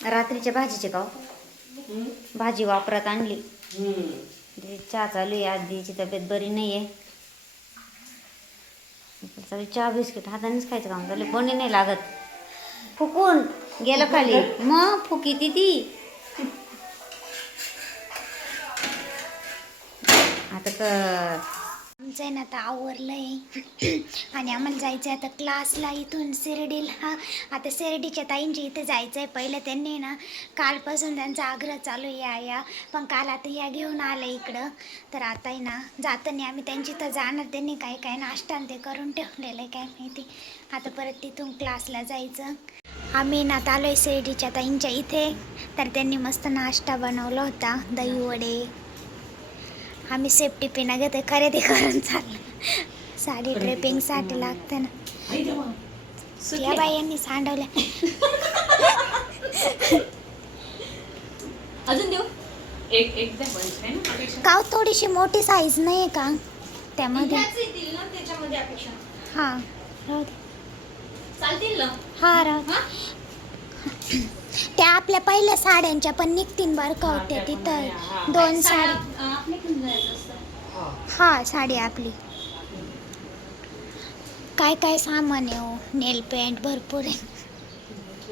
रात्रीच्या भाजीचे का हो? भाजी वापरात आणली. चहा चालू आहे आज दीची तब्येत बरी नाही आहे चालू चहा बिस्किट हातानेच खायचं काम झालं कोणी नाही लागत. फुकून गेलं खाली. मग फुकी ती. ती आता क आमचं आहे ना आता आवरलं आहे आणि आम्हाला जायचं आहे आता क्लासला इथून शिर्डीला. आता शिर्डीच्या ताईंच्या इथे जायचं आहे पहिलं त्यांनी ना कालपासून त्यांचा आग्रह चालू आहे या या. पण काल आता या घेऊन आलं इकडं. तर आता आहे ना जाताना आम्ही त्यांची तर जाणार. त्यांनी काय काय नाश्ता आणि ते करून ठेवलेलं आहे काय माहिती. आता परत तिथून क्लासला जायचं. आम्ही ना आता आलो आहे शिर्डीच्या ताईंच्या इथे. तर त्यांनी मस्त नाश्ता बनवला होता. दही वडे आम्ही सेफ्टी पिना घेते खरेदी करून चाललो साडी ड्रेपिंगसाठी लागतं ना. या बाई यांनी सांडवल्या. अजून देऊ? एक काव थोडीशी मोठी साईज नाही आहे का? त्यामध्ये. हां. राहू दे. चालतील ना? हा राहू दे. हा? त्या आपल्या पहिल्या साड्यांच्या पण निघतील बरं का होत्या तिथं. दोन साडी हा. साडी आपली. काय काय सामान आहे हो? नेल पेंट भरपूर आहे.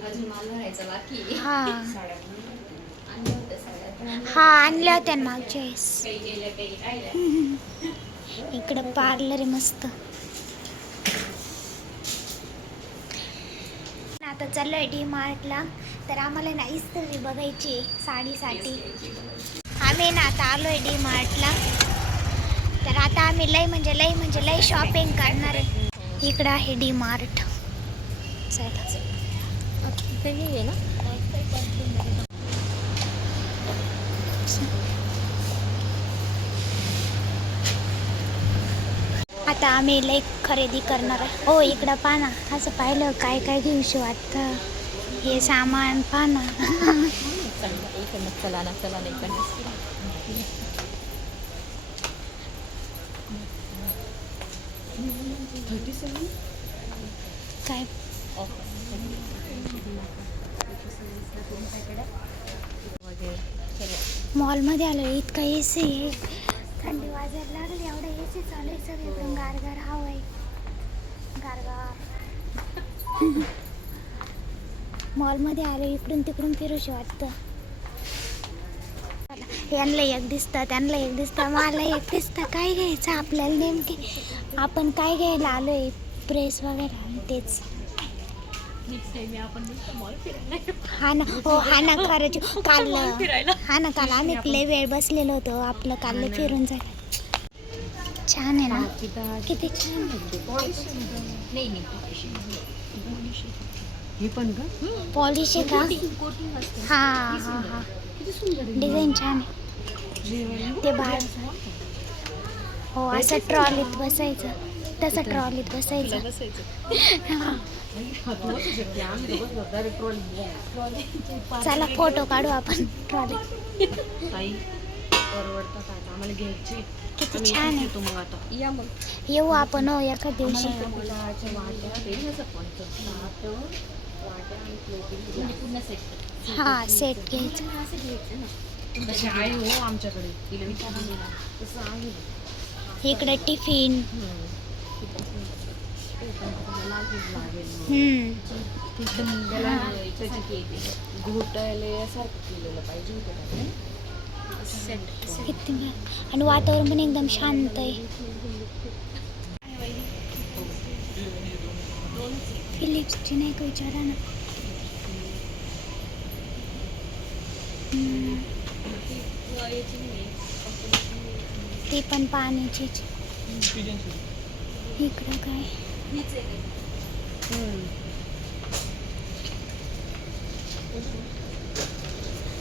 अजून माल भरायचा बाकी. आहे. हा. हा आणल्या होत्या मागच्या वेळेस. इकडं पार्लर आहे मस्त. आता चाललोय डी मार्टला तर आम्हाला ना इस्त्री बघायची आहे साडीसाठी. आम्ही ना आता आलोय डी मार्टला तर आता आम्ही लय म्हणजे लय म्हणजे लय शॉपिंग करणार आहे. इकडं आहे डी मार्ट चला आता आम्ही लई खरेदी करणार आहे. हो इकडं पाना असं पाहिलं काय काय घेऊशी वाटतं? हे सामान पाना चला ना. चला ना काय मॉलमध्ये आलो इतका ए सी आहे. थंडी वाजायला लागली एवढं ए सी चालू आहे सगळीकडून गारगार हवा आहे. गारगार. मॉलमध्ये आलो इकडून तिकडून फिरूशी वाटतं. यांना एक दिसतं त्यांना एक दिसतं मला एक दिसतं. काय घ्यायचं आपल्याला नेमके? आपण काय घ्यायला आलो आहे प्रेस वगैरे तेच. हा ना हो हा ना खरंच काल हा ना काल आम्ही लय वेळ बसलेलो होतो आपलं काल फिरून झालं छान आहे ना. किती छान नाही नाही हे पण का? पॉलिश आहे का? हा हा हा. डिझाईन छान आहे. ते बाहेर हो असं ट्रॉलीत बसायचं. तसं ट्रॉलीत बसायचं. चला फोटो काढू आपण. ट्रॉली किती छान आहे. येऊ आपण हो एका दिवशी. हा सेट घ्यायचं. असं घ्यायचं आणि वातावरण पण एकदम शांत आहे. फिलिप्सची नाही का विचारा ना. ते पण पाण्याची इकडं काय? हम्म.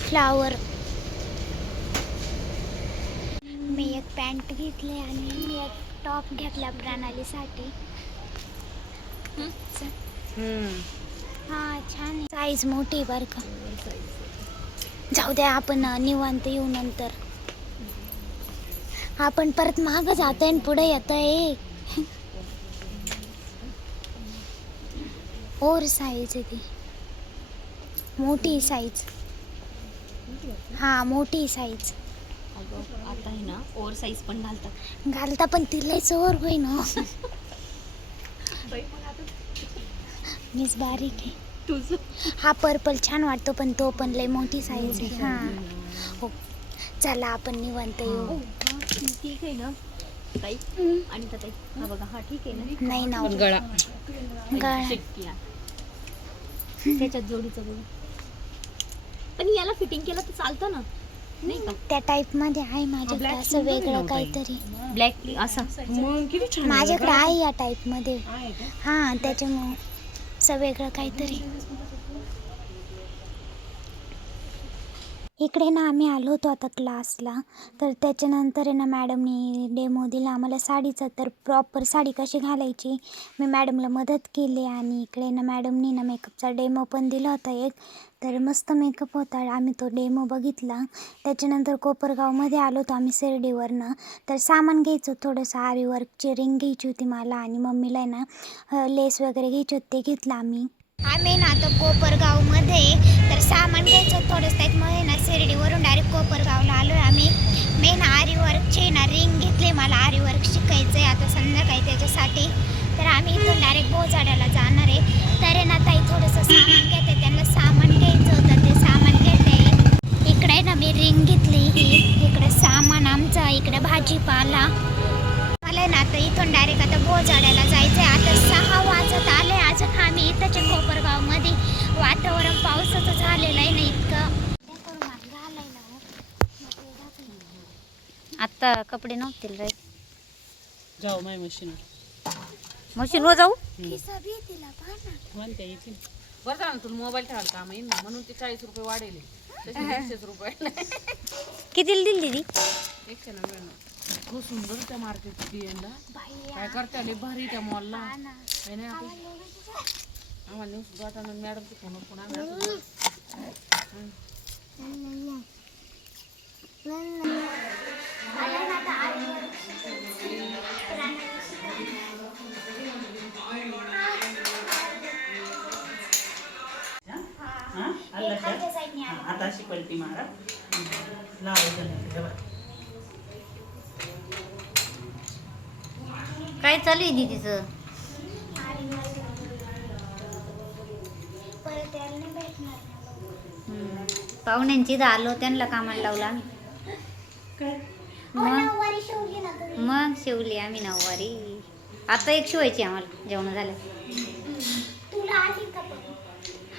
फ्लावर. मी एक पॅन्ट घेतली आणि मी एक टॉप घेतला प्रणालीसाठी. हा छान आहे. साईज मोठी आहे बरं का. जाऊ द्या आपण निवांत येऊ नंतर. आपण परत मागं जातोय आणि पुढे येतोय. ओर साईज आहे ती. मोठी साईज हा मोठी साईज अगं आता आहे ना ओव्हर साईज पण घालतात. घालता पण तिलाच ओर होईन हो. मीच बारीक आहे. तुझं? हा पर्पल छान वाटतो पण तो पण लय मोठी साईज आहे. हा. हो. चला आपण निवांत येऊ. ठीक आहे ना. ताई आणि ताई हा बघा हा ठीक आहे ना? नाही ना हो. गळा. गळा. आहे. त्याच्यात जोडीचं बघा. पण याला फिटिंग केलं तर चालतं ना? नाही का? त्या टाईपमध्ये आहे माझ्याकडे black असं वेगळं हो. काहीतरी. ब्लॅक असं. मग किती छान आहे माझ्याकडे. आहे या टाईपमध्ये. आहे का? हा त्याच्यामुळं असं वेगळं काहीतरी. इकडे ना आम्ही आलो होतो आता क्लासला तर त्याच्यानंतर आहे ना मॅडमनी डेमो दिला. आम्हाला साडीचा तर प्रॉपर साडी कशी घालायची? मी मॅडमला मदत केली आणि इकडे ना मॅडमनी ना मेकअपचा डेमो पण दिला होता एक. तर मस्त मेकअप होता. आम्ही तो डेमो बघितला. त्याच्यानंतर कोपरगावमध्ये आलो होतो आम्ही शिर्डीवरनं. तर सामान घ्यायचं थोडंसं. आरी वर्कची रिंग घ्यायची होती मला आणि मम्मीला आहे ना लेस वगैरे घ्यायचे होते ते घेतलं आम्ही. आम्ही ना आता कोपरगावमध्ये. तर सामान घ्यायचं होतं थोडंसं आहे ना शिर्डीवरून डायरेक्ट कोपरगावला आलो आहे आम्ही. मी ना आरी वर्कची ना रिंग घेतली मला आरी वर्क शिकायचं आहे आता संध्याकाळी त्याच्यासाठी. तर आम्ही इथून डायरेक्ट बोजाड्याला जाणार आहे. तर आहे ना ताई थोडंसं सामान घेते त्यांना सामान घ्यायचं होतं ते सामान घेते. इकडे ना मी रिंग घेतली ही. इकडे सामान आमचं इकडे भाजीपाला. मला ना आता इथून डायरेक्ट आता बोजाड्याला जायचं आहे आता सा इथंच्या कोपरगावमध्ये वातावरण पावसाचं झालेलं आहे ना इतकं. आत्ता कपडे नव्हतील रे. जाऊ माय मशीन मशीनवर जाऊ? बरं झालं तुला मोबाईल ठेवायला काम येईल ना म्हणून ते चाळीस रुपये वाढेल तसे एकशेच रुपये. कितीला दिली दिदी एकशे नव्याण्णव. खूप सुंदर त्या मार्केट काय करते भारी त्या मॉलला आहे ना आपण आम्हाला न्यूज वाटाणा मॅडमचे फोन फोन आम्ही आता अशी पलटी मारा लावायचं नाही हे बघ. काय चालू आहे दीदीचं परत यायला नाही भेटणार हम्म. पाहुण्यांची इथं आलो त्यांना कामाला लावला मग? मग शिवली आम्ही नऊवारी. आता एक शिवायची आम्हाला जेवण झालं.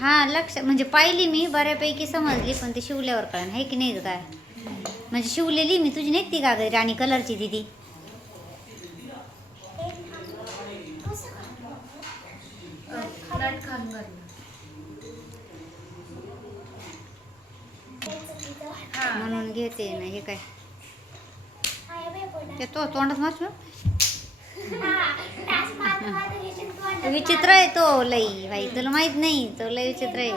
हा लक्ष म्हणजे पाहिली मी बऱ्यापैकी समजली पण ते शिवल्यावर कळण आहे की नाही गं काय? म्हणजे शिवलेली मी तुझी नाही ती का गं राणी कलरची दिदी. म्हणून घेते ना हे काय? ते तो तोंडात मारतो विचित्र आहे तो लई. बाई तुला माहीत नाही तो लई विचित्र आहे.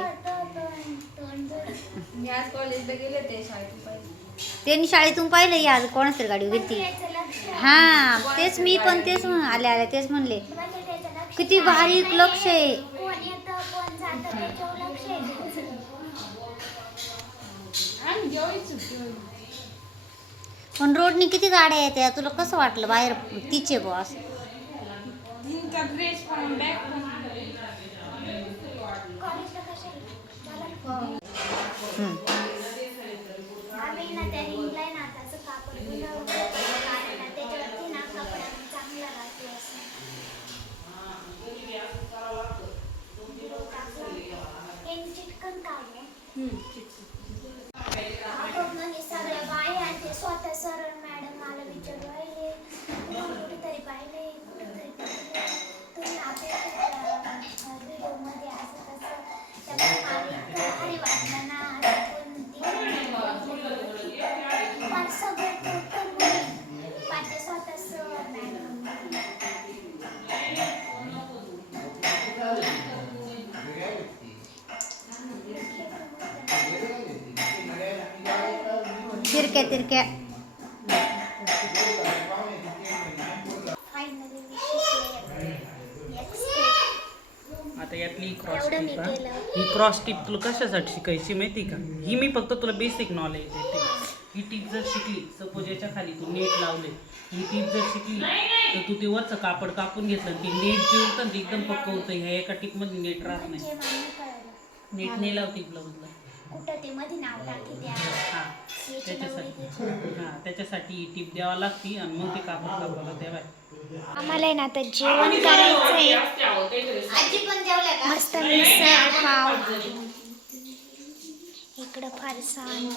त्यांनी शाळेतून पाहिलं या आज कोणाच तरी गाडी गेली हा तेच मी पण तेच म्हण- आले आले तेच म्हणले. किती भारी लक्ष आहे कोण येतं कोण जातं त्याच्यावर लक्ष आहे पण रोडनी किती गाड्या येत्या? तुला कसं वाटलं बाहेर तिचे बॉस आम्ही तिरक्या. आता यातली क्रॉस टिप. ही? क्रॉस टिप तुला कशासाठी शिकायची माहिती का? ही मी फक्त तुला बेसिक नॉलेज देते. ही टीप जर शिकली सपोज याच्या खाली तू नेट लावले ही टीप जर शिकली तर तू ते वरचं कापड कापून घेतलं. ती नेट जे होतं ते एकदम पक्क होतं ह्या एका टिपमध्ये नेट राहत नाही. नेट नाही लावते ब्लाऊजला कुठं ते मध्ये नाव टाकी द्या. हां. त्याच्यासाठी हां त्याच्यासाठी ही टीप द्यावा लागती आणि मग ते कापड कापायला द्यावा आम्हाला आहे ना आता जेवण करायचंय. आजी पण जेवल्या का? मस्त मिसळ पाव इकडं फरसाण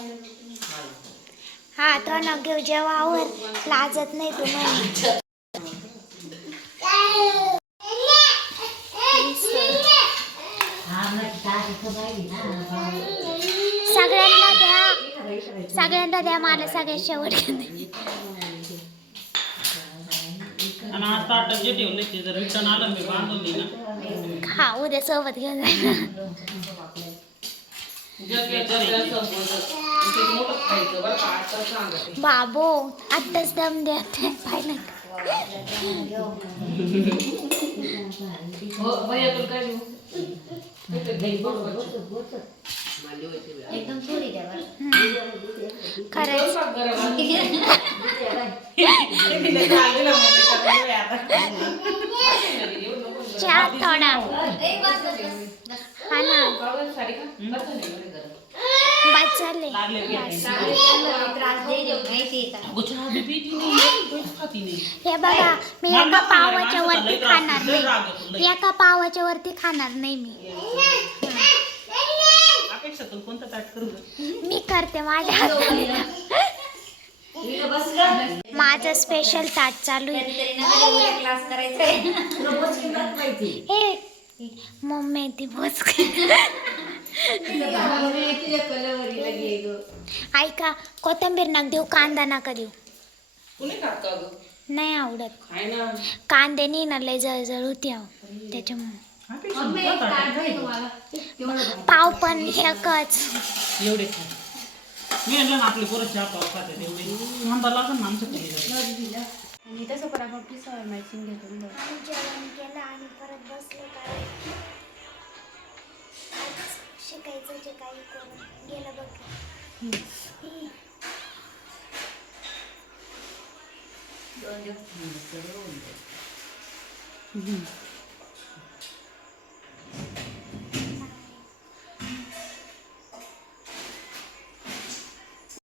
हा तो न घेऊ जेवावर लाजत नाही तुम्हाला सगळ्यांना द्या सगळ्यांना द्या मला सगळ्यात शेवट आणि आता आता जे ठेवले ते जर रिटर्न आलं मी बांधून देईन. हा उद्या सोबत घेऊन जाईल बाबो आत्ताच दम द्या ते पाहिलं का? एकदम थोडी द्या चहा थोडा. हा ना. हे बघा मी एका पावाच्या वरती खाणार. नाही. एका पावाच्या वरती खाणार नाही मी. तुला कोणतं ताट करू? मी करते माझ्या हाताने माझं स्पेशल ताट चालू आहे. क्लास करायचा हे मम्मी ती ऐका कोथिंबीर नका देऊ कांदा नका देऊ. कुणी? नाही आवडत. ना. कांदे नाही ना लय जळजळ होती त्याच्यामुळे. पाव पण एकच. एवढे खा मी म्हणलं ना आपली पोरं चहा पाव खाते एवढे. थांबा लागेल ना आमच्या पुढे आणि तसं पण आपण पिसावर मॅचिंग घेतो ना. आम्ही जेवण केलं आणि परत बसलो काय आज शिकायचं जे काही करून गेलं बघ दोन दिवस